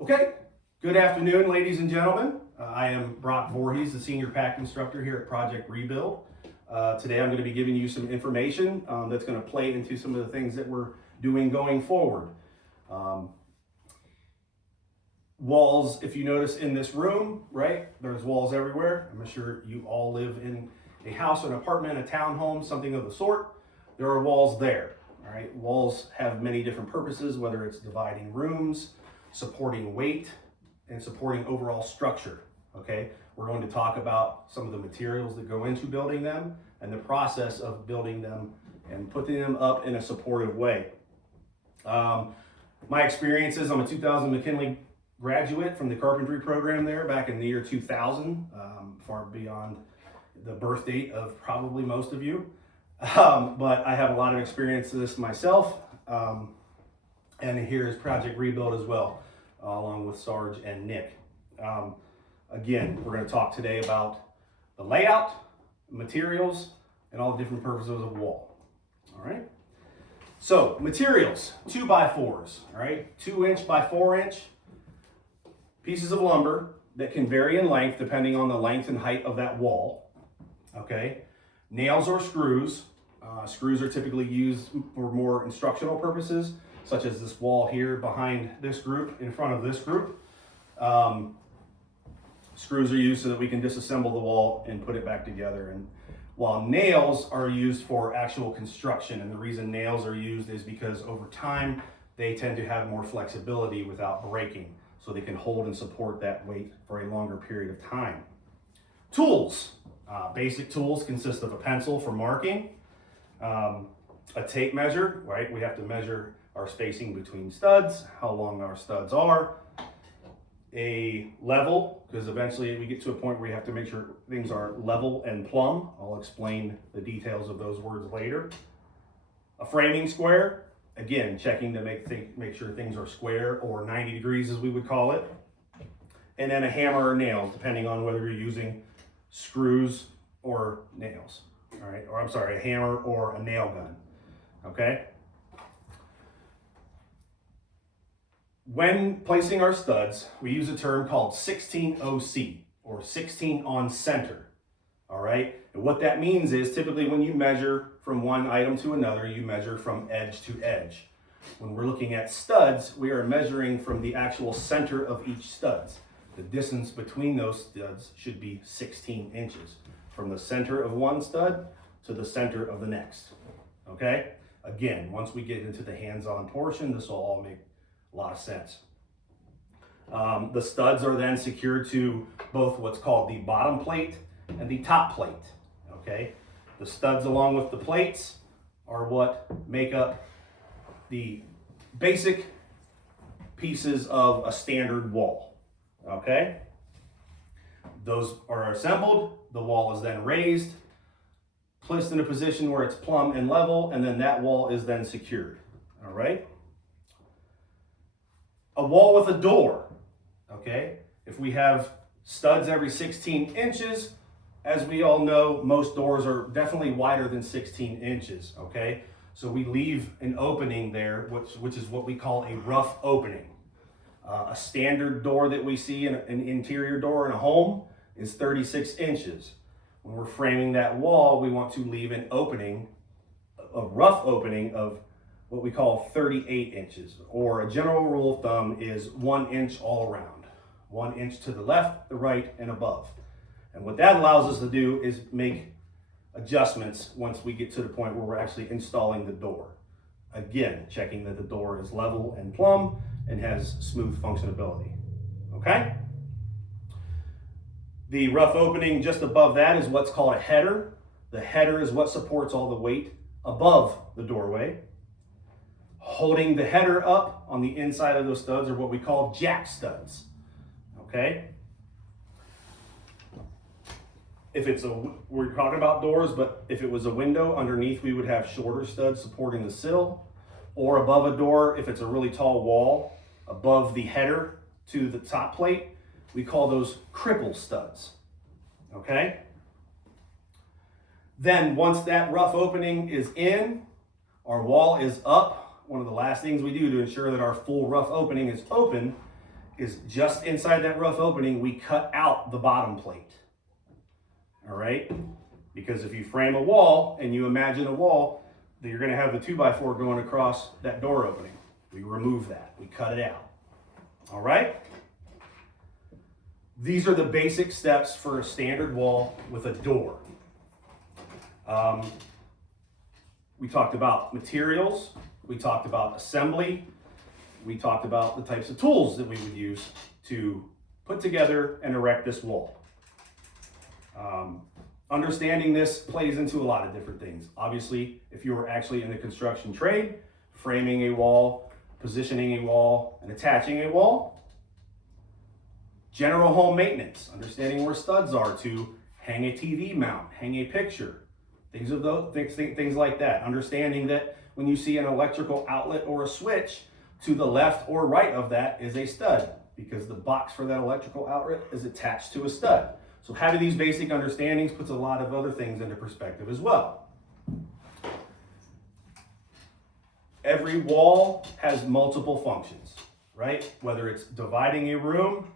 Okay, good afternoon, ladies and gentlemen. I am Brock Voorhees, the Senior PAC Instructor here at Project Rebuild. Today I'm going to be giving you some information that's going to play into some of the things that we're doing going forward. Walls, if you notice in this room, right, there's walls everywhere. I'm sure you all live in a house, an apartment, a townhome, something of the sort. There are walls there, all right? Walls have many different purposes, whether it's dividing rooms, supporting weight, and supporting overall structure, okay? We're going to talk about some of the materials that go into building them and the process of building them and putting them up in a supportive way. My experiences, I'm a 2000 McKinley graduate from the carpentry program there back in the year 2000, far beyond the birth date of probably most of you. But I have a lot of experience in this myself. And here is Project Rebuild as well, along with Sarge and Nick. Again, we're going to talk today about the layout, materials, and all the different purposes of wall. All right. So materials, 2x4s, all right, 2-inch by 4-inch pieces of lumber that can vary in length depending on the length and height of that wall. Okay. Nails or screws. Screws are typically used for more instructional purposes, such as this wall here behind this group, in front of this group. Screws are used so that we can disassemble the wall and put it back together. And while nails are used for actual construction, and the reason nails are used is because over time, they tend to have more flexibility without breaking, so they can hold and support that weight for a longer period of time. Tools. Basic tools consist of a pencil for marking, a tape measure, right? We have to measure our spacing between studs, how long our studs are, a level, because eventually we get to a point where we have to make sure things are level and plumb. I'll explain the details of those words later. A framing square, again, checking to make sure things are square or 90 degrees as we would call it. And then a hammer or nails, depending on whether you're using screws or nails, all right? Or I'm sorry, a hammer or a nail gun, okay? When placing our studs, we use a term called 16 OC, or 16 on center, all right? And what that means is typically when you measure from one item to another, you measure from edge to edge. When we're looking at studs, we are measuring from the actual center of each studs. The distance between those studs should be 16 inches, from the center of one stud to the center of the next, okay? Again, once we get into the hands-on portion, this will all make a lot of sense. The studs are then secured to both what's called the bottom plate and the top plate, okay? The studs along with the plates are what make up the basic pieces of a standard wall, okay? Those are assembled, the wall is then raised, placed in a position where it's plumb and level, and then that wall is then secured, all right? A wall with a door, okay? If we have studs every 16 inches, as we all know, most doors are definitely wider than 16 inches, okay? So we leave an opening there, which is what we call a rough opening. A standard door that we see in an interior door in a home is 36 inches. When we're framing that wall, we want to leave an opening, a rough opening of what we call 38 inches, or a general rule of thumb is 1 inch all around. 1 inch to the left, the right, and above. And what that allows us to do is make adjustments once we get to the point where we're actually installing the door. Again, checking that the door is level and plumb and has smooth functionability, okay? The rough opening just above that is what's called a header. The header is what supports all the weight above the doorway. Holding the header up on the inside of those studs are what we call jack studs, okay? We're talking about doors, but if it was a window, underneath we would have shorter studs supporting the sill, or above a door, if it's a really tall wall, above the header to the top plate, we call those cripple studs, okay? Then once that rough opening is in, our wall is up. One of the last things we do to ensure that our full rough opening is open is just inside that rough opening, we cut out the bottom plate. All right? Because if you frame a wall and you imagine a wall, then you're going to have the 2x4 going across that door opening. We remove that. We cut it out. All right? These are the basic steps for a standard wall with a door. We talked about materials. We talked about assembly. We talked about the types of tools that we would use to put together and erect this wall. Understanding this plays into a lot of different things. Obviously, if you were actually in the construction trade, framing a wall, positioning a wall, and attaching a wall. General home maintenance, understanding where studs are to hang a TV mount, hang a picture, things like that. Understanding that when you see an electrical outlet or a switch, to the left or right of that is a stud, because the box for that electrical outlet is attached to a stud. So having these basic understandings puts a lot of other things into perspective as well. Every wall has multiple functions, right? Whether it's dividing a room,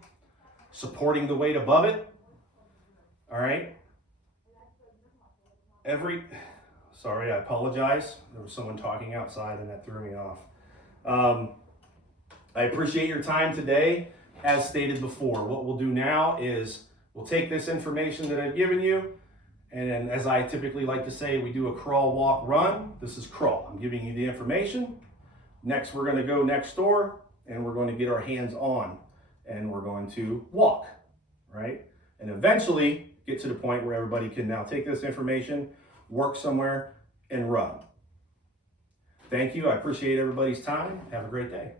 supporting the weight above it, all right? Sorry, I apologize. There was someone talking outside and that threw me off. I appreciate your time today. As stated before, what we'll do now is we'll take this information that I've given you, and then, as I typically like to say, we do a crawl, walk, run. This is crawl. I'm giving you the information. Next, we're going to go next door, and we're going to get our hands on, and we're going to walk, right? And eventually get to the point where everybody can now take this information, work somewhere, and run. Thank you. I appreciate everybody's time. Have a great day.